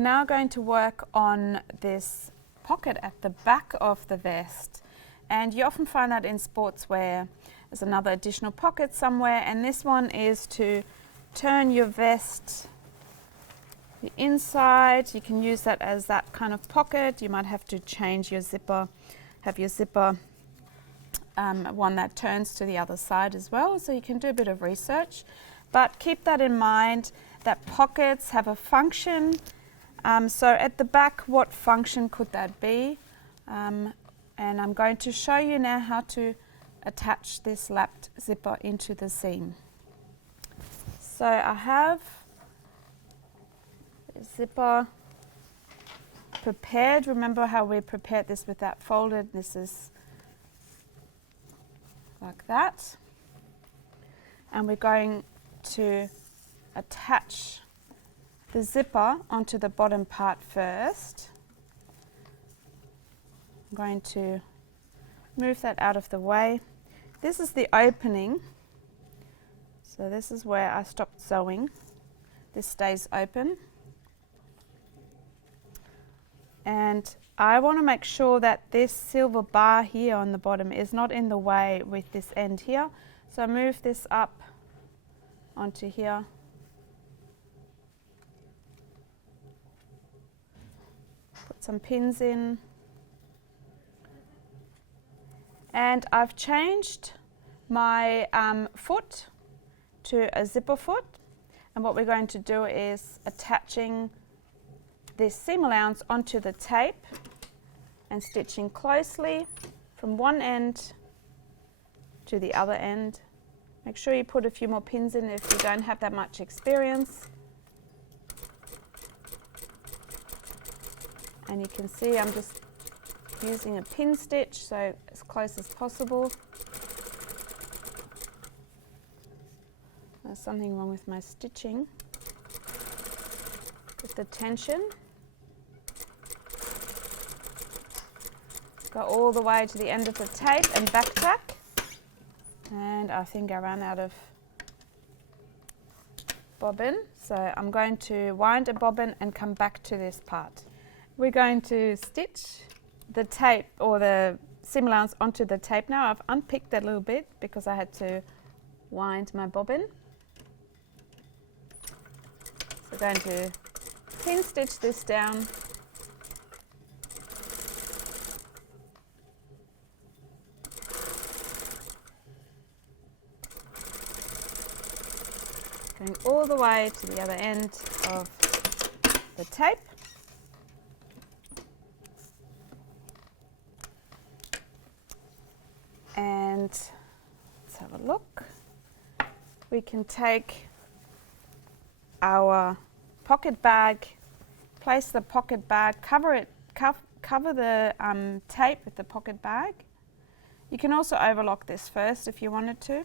we're now going to work on this pocket at the back of the vest, and you often find that in sportswear. There's another additional pocket somewhere, and this one is to turn your vest the inside. You can use that as that kind of pocket. You might have to change your zipper, have your zipper one that turns to the other side as well, so you can do a bit of research. But keep that in mind, that pockets have a function. So at the back, what function could that be? And I'm going to show you now how to attach this lapped zipper into the seam. So I have the zipper prepared. Remember how we prepared this with that folded? This is like that. And we're going to attach the zipper onto the bottom part first. I'm going to move that out of the way. This is the opening. So this is where I stopped sewing. This stays open. And I want to make sure that this silver bar here on the bottom is not in the way with this end here. So I move this up onto here. Put some pins in. And I've changed my foot to a zipper foot, and what we're going to do is attaching this seam allowance onto the tape and stitching closely from one end to the other end. Make sure you put a few more pins in if you don't have that much experience. And you can see I'm just using a pin stitch, so as close as possible. There's something wrong with my stitching with the tension. Go all the way to the end of the tape and backtrack. And I think I ran out of bobbin, so I'm going to wind a bobbin and come back to this part. We're going to stitch the tape or the seam allowance onto the tape now. I've unpicked that a little bit because I had to wind my bobbin. So I'm going to pin stitch this down. Going all the way to the other end of the tape. And let's have a look. We can take our pocket bag, place the pocket bag, cover the tape with the pocket bag. You can also overlock this first if you wanted to.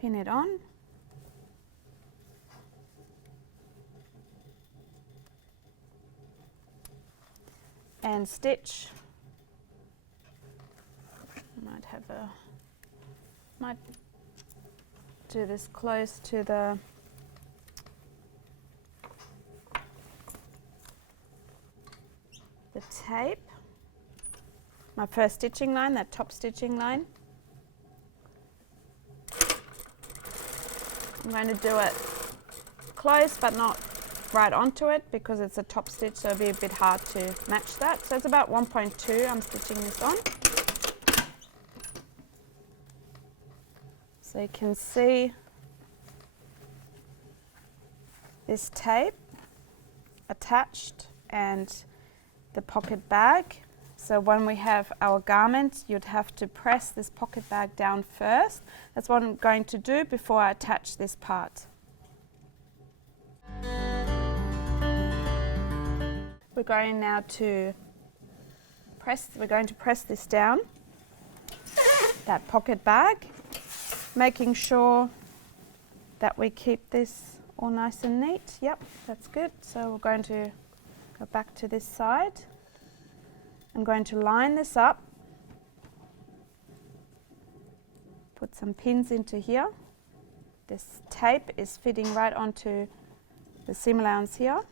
Pin it on. And stitch. Might do this close to the tape. My first stitching line, that top stitching line. I'm going to do it close but not right onto it because it's a top stitch, so it'll be a bit hard to match that. So it's about 1.2 I'm stitching this on. So you can see this tape attached and the pocket bag. So when we have our garment, you'd have to press this pocket bag down first. That's what I'm going to do before I attach this part. We're going now to press this down, that pocket bag, making sure that we keep this all nice and neat. Yep, that's good. So we're going to go back to this side. I'm going to line this up, put some pins into here, this tape is fitting right onto the seam allowance here.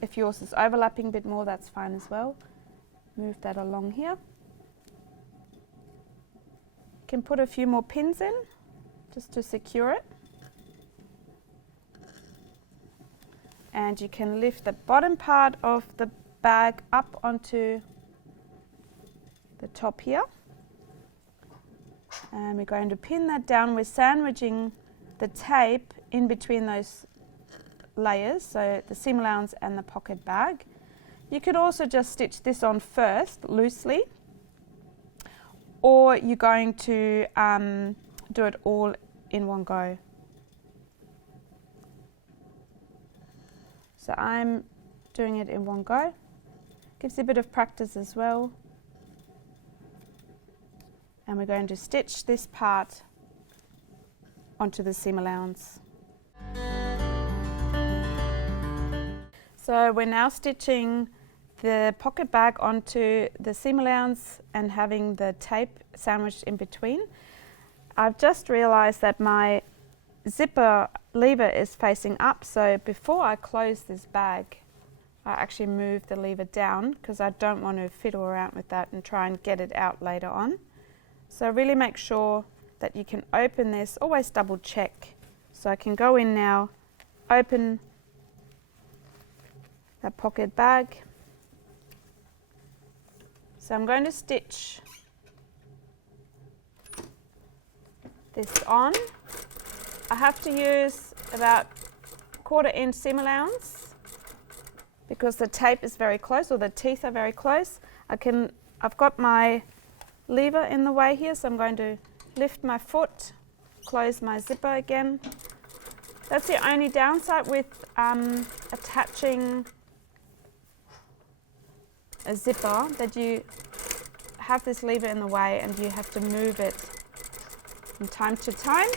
If yours is overlapping a bit more, that's fine as well. Move that along here. You can put a few more pins in just to secure it. And you can lift the bottom part of the bag up onto the top here. And we're going to pin that down. We're sandwiching the tape in between those layers, so the seam allowance and the pocket bag. You could also just stitch this on first, loosely, or you're going to do it all in one go. So I'm doing it in one go. Gives you a bit of practice as well. And we're going to stitch this part onto the seam allowance. So we're now stitching the pocket bag onto the seam allowance and having the tape sandwiched in between. I've just realized that my zipper lever is facing up, so before I close this bag, I actually move the lever down because I don't want to fiddle around with that and try and get it out later on. So really make sure that you can open this, always double check. So I can go in now, open that pocket bag. So I'm going to stitch this on. I have to use about 1/4 inch seam allowance because the tape is very close, or the teeth are very close. I've got my lever in the way here, so I'm going to lift my foot, close my zipper again. That's the only downside with attaching a zipper, that you have this lever in the way and you have to move it from time to time.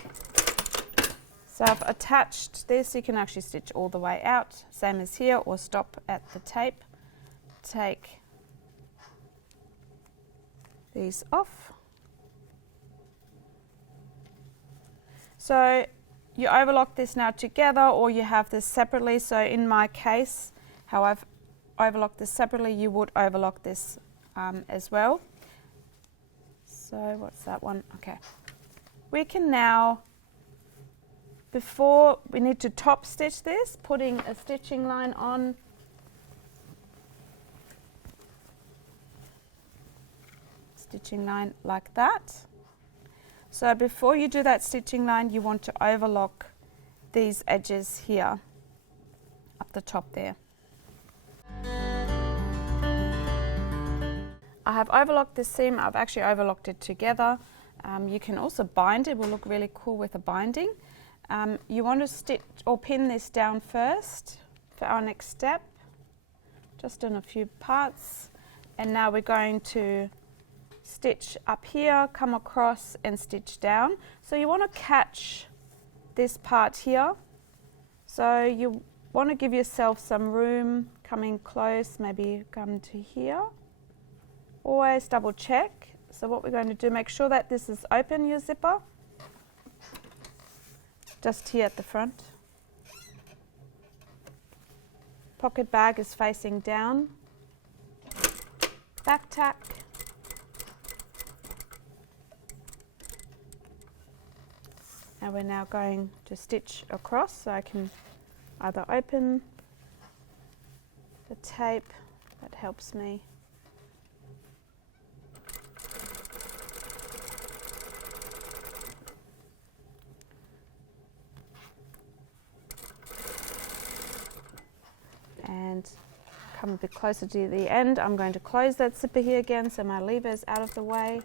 So I've attached this. You can actually stitch all the way out, same as here, or stop at the tape. Take these off. So you overlock this now together, or you have this separately. So in my case, how I've overlocked this separately, you would overlock this as well. So what's that one? Okay. We can now, before we need to top stitch this, putting a stitching line on. Stitching line like that. So before you do that stitching line, you want to overlock these edges here up the top there. I have overlocked this seam. I've actually overlocked it together. You can also bind it. It will look really cool with a binding. You want to stitch or pin this down first for our next step, just in a few parts. And now we're going to stitch up here, come across and stitch down. So you want to catch this part here. So you want to give yourself some room, coming close, maybe come to here. Always double check. So what we're going to do, make sure that this is open, your zipper. Just here at the front. Pocket bag is facing down. Back tack. And we're now going to stitch across, so I can either open the tape, that helps me. And come a bit closer to the end. I'm going to close that zipper here again, so my lever is out of the way.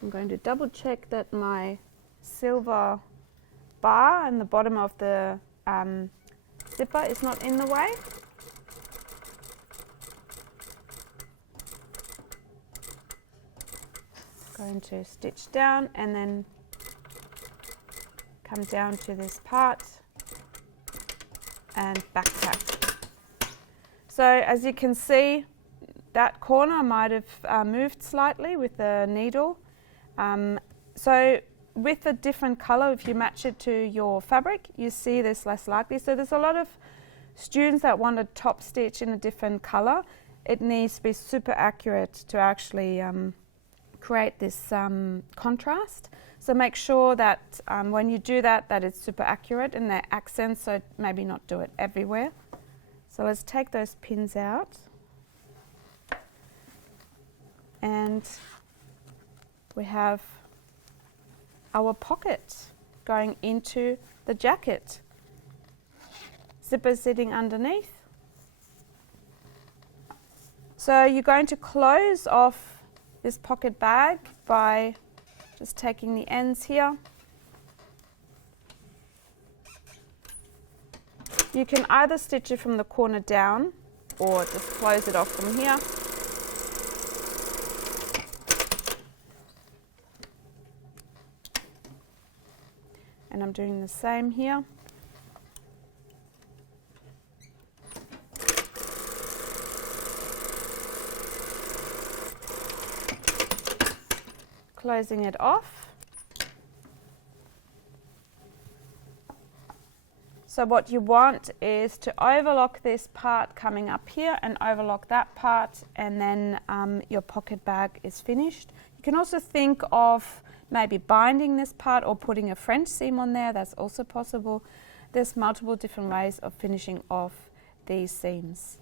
I'm going to double check that my silver bar in the bottom of the zipper is not in the way. Going to stitch down and then come down to this part and back tack. So as you can see, that corner might have moved slightly with the needle. So with a different color, if you match it to your fabric, you see this less likely. So there's a lot of students that want to top stitch in a different color. It needs to be super accurate to actually create this contrast. So make sure that when you do that, that it's super accurate in their accents, so maybe not do it everywhere. So let's take those pins out. And we have our pocket going into the jacket. Zipper sitting underneath. So you're going to close off this pocket bag by just taking the ends here. You can either stitch it from the corner down or just close it off from here. And I'm doing the same here. Closing it off. So what you want is to overlock this part coming up here and overlock that part, and then your pocket bag is finished. You can also think of maybe binding this part or putting a French seam on there. That's also possible. There's multiple different ways of finishing off these seams.